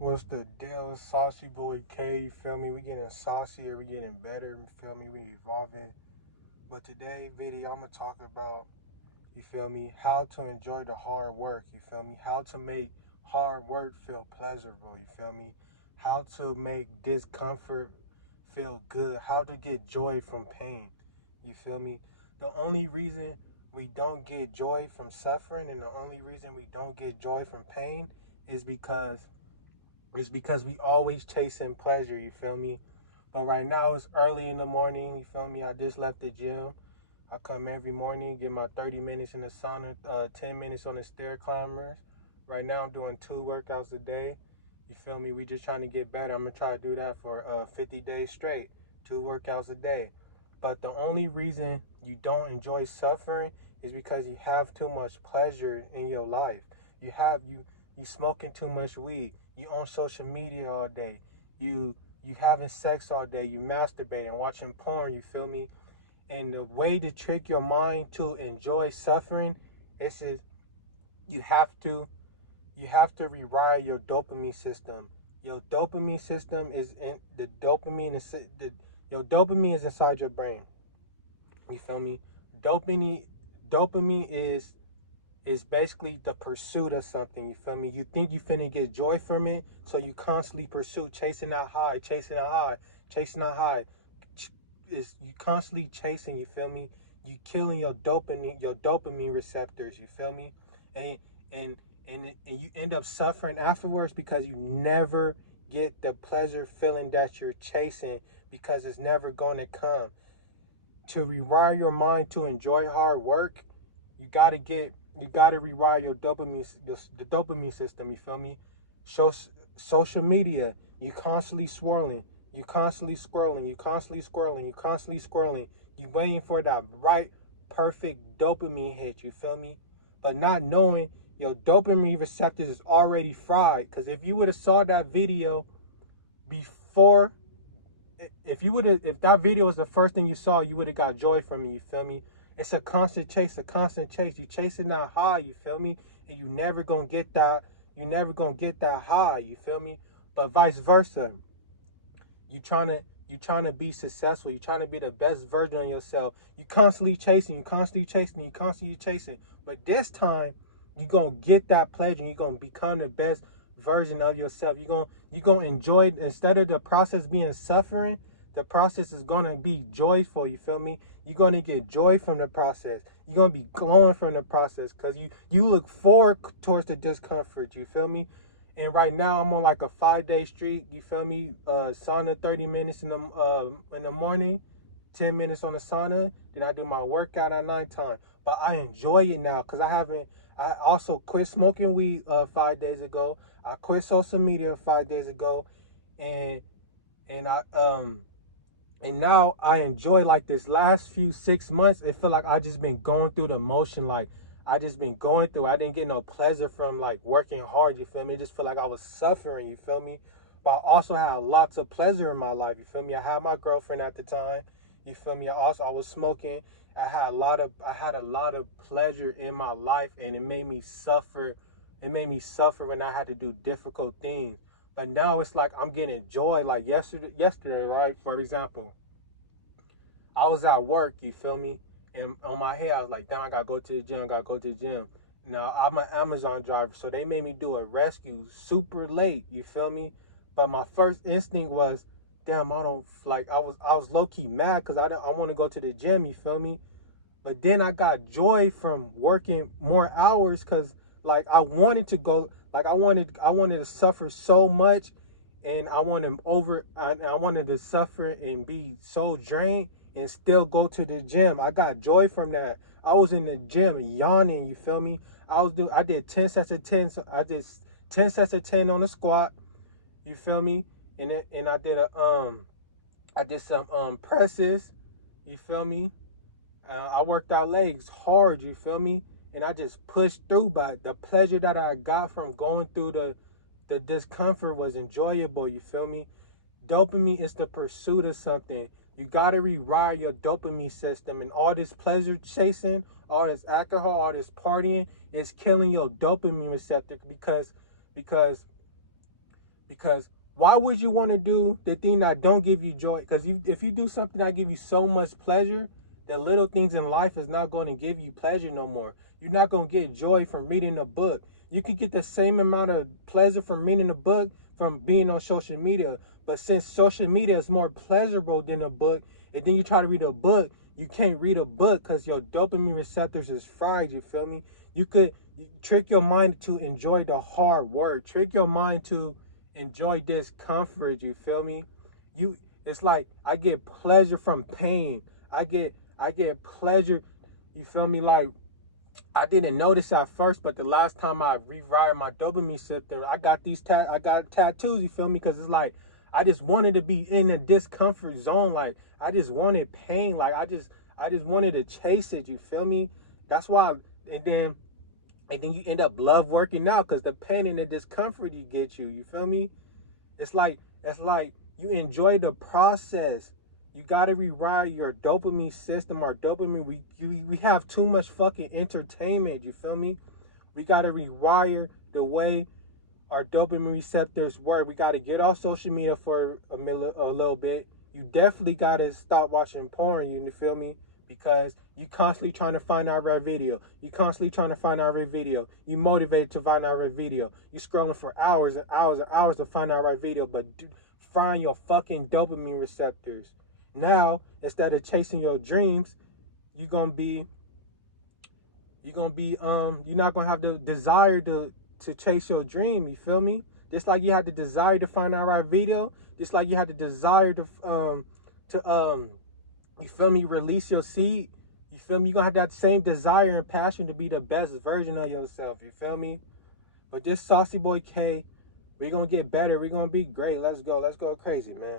What's the deal? Saucy Boy K, you feel me? We getting saucier, we getting better, you feel me? We evolving. But today video I'm gonna talk about, you feel me, how to enjoy the hard work, you feel me? How to make hard work feel pleasurable, you feel me? How to make discomfort feel good, how to get joy from pain, you feel me? The only reason we don't get joy from suffering and the only reason we don't get joy from pain is because we always chasing pleasure, you feel me? But right now it's early in the morning, you feel me? I just left the gym. I come every morning, get my 30 minutes in the sauna, 10 minutes on the stair climbers. Right now I'm doing 2 workouts a day. You feel me? We just trying to get better. I'm going to try to do that for 50 days straight, 2 workouts a day. But the only reason you don't enjoy suffering is because you have too much pleasure in your life. You smoking too much weed. You on social media all day. You having sex all day. You masturbating, watching porn. You feel me? And the way to trick your mind to enjoy suffering is you have to you have to rewire your dopamine system. Your dopamine system is in the dopamine is the your dopamine is inside your brain. You feel me? Dopamine dopamine is basically the pursuit of something. You feel me? You think you finna get joy from it, so you constantly pursue, chasing that high, chasing that high, chasing that high. Is you constantly chasing. You feel me? You killing your dopamine receptors. You feel me? And and and you end up suffering afterwards because you never get the pleasure feeling that you're chasing because it's never going to come. To rewire your mind to enjoy hard work, you gotta get you gotta rewire your dopamine the dopamine system. You feel me? Show, social media, you constantly swirling, you constantly scrolling, you constantly scrolling, you constantly scrolling. You waiting for that right perfect dopamine hit. You feel me? But not knowing your dopamine receptors is already fried. Cause if you would have saw that video before if that video was the first thing you saw, you would have got joy from it. You feel me? It's a constant chase, a constant chase. You chasing that high. You feel me? And you never gonna get that. You never gonna get that high. You feel me? But vice versa. You trying to you trying to be successful. You trying to be the best version of yourself. You constantly chasing. You constantly chasing. You constantly chasing. But this time, you gonna get that pleasure. You gonna become the best version of yourself. You gonna enjoy it. Instead of the process being suffering, the process is gonna be joyful. You feel me? You're gonna get joy from the process. You're gonna be glowing from the process because you look forward towards the discomfort. You feel me? And right now I'm on like a 5 day streak. You feel me? Sauna 30 minutes in the morning, 10 minutes on the sauna. Then I do my workout at nighttime. But I enjoy it now because I haven't. I also quit smoking weed 5 days ago. I quit social media 5 days ago, and and I and now I enjoy like this last few 6 months. It feel like I just been going through the motion. Like I just been going through. I didn't get no pleasure from like working hard. You feel me? It just feel like I was suffering. You feel me? But I also had lots of pleasure in my life. You feel me? I had my girlfriend at the time. You feel me? I was smoking. I had a lot of pleasure in my life, and it made me suffer. It made me suffer when I had to do difficult things. But now it's like I'm getting joy. Like yesterday, right? For example, I was at work, you feel me? And on my head, I was like, damn, I gotta go to the gym, I gotta go to the gym. Now, I'm an Amazon driver, so they made me do a rescue super late, you feel me? But my first instinct was, damn, I don't, like, I was low key mad because I want to go to the gym, you feel me? But then I got joy from working more hours because, like, I wanted to go, like, I wanted to suffer so much and I wanted to suffer and be so drained and still go to the gym. I got joy from that. I was in the gym yawning. You feel me? I did 10 sets of 10. So I did 10 sets of 10 on the squat. You feel me? And I did some presses. You feel me? I worked out legs hard. You feel me? And I just pushed through. But the pleasure that I got from going through the discomfort was enjoyable. You feel me? Dopamine is the pursuit of something. You gotta rewire your dopamine system, and all this pleasure chasing, all this alcohol, all this partying is killing your dopamine receptor because Because why would you want to do the thing that don't give you joy? Because if you do something that give you so much pleasure, the little things in life is not going to give you pleasure no more. You're not going to get joy from reading a book. You can get the same amount of pleasure from reading a book from being on social media. But since social media is more pleasurable than a book, and then you try to read a book, you can't read a book because your dopamine receptors is fried. You feel me? You could trick your mind to enjoy the hard work. Trick your mind to enjoy discomfort. You feel me? It's like I get pleasure from pain. I get pleasure. You feel me? Like I didn't notice at first, but the last time I rewired my dopamine system, I got tattoos. You feel me? Because it's like I just wanted to be in a discomfort zone. Like I just wanted pain. Like I just wanted to chase it. You feel me? That's why. And then you end up love working out because the pain and the discomfort you get you feel me? It's like you enjoy the process. You gotta rewire your dopamine system. Our dopamine, we have too much fucking entertainment. You feel me? We gotta rewire the way our dopamine receptors work. We gotta get off social media for a little bit. You definitely gotta stop watching porn. You feel me? Because you constantly trying to find our right video. You constantly trying to find our right video. You motivated to find our right video. You scrolling for hours and hours and hours to find our right video, but find your fucking dopamine receptors. Now, instead of chasing your dreams, you're gonna be you're not gonna have the desire to chase your dream. You feel me? Just like you had the desire to find our right video, just like you had the desire to you feel me, release your seed. You feel me? You're gonna have that same desire and passion to be the best version of yourself. You feel me? But this Saucy Boy K, we're gonna get better. We're gonna be great. Let's go. Let's go crazy, man.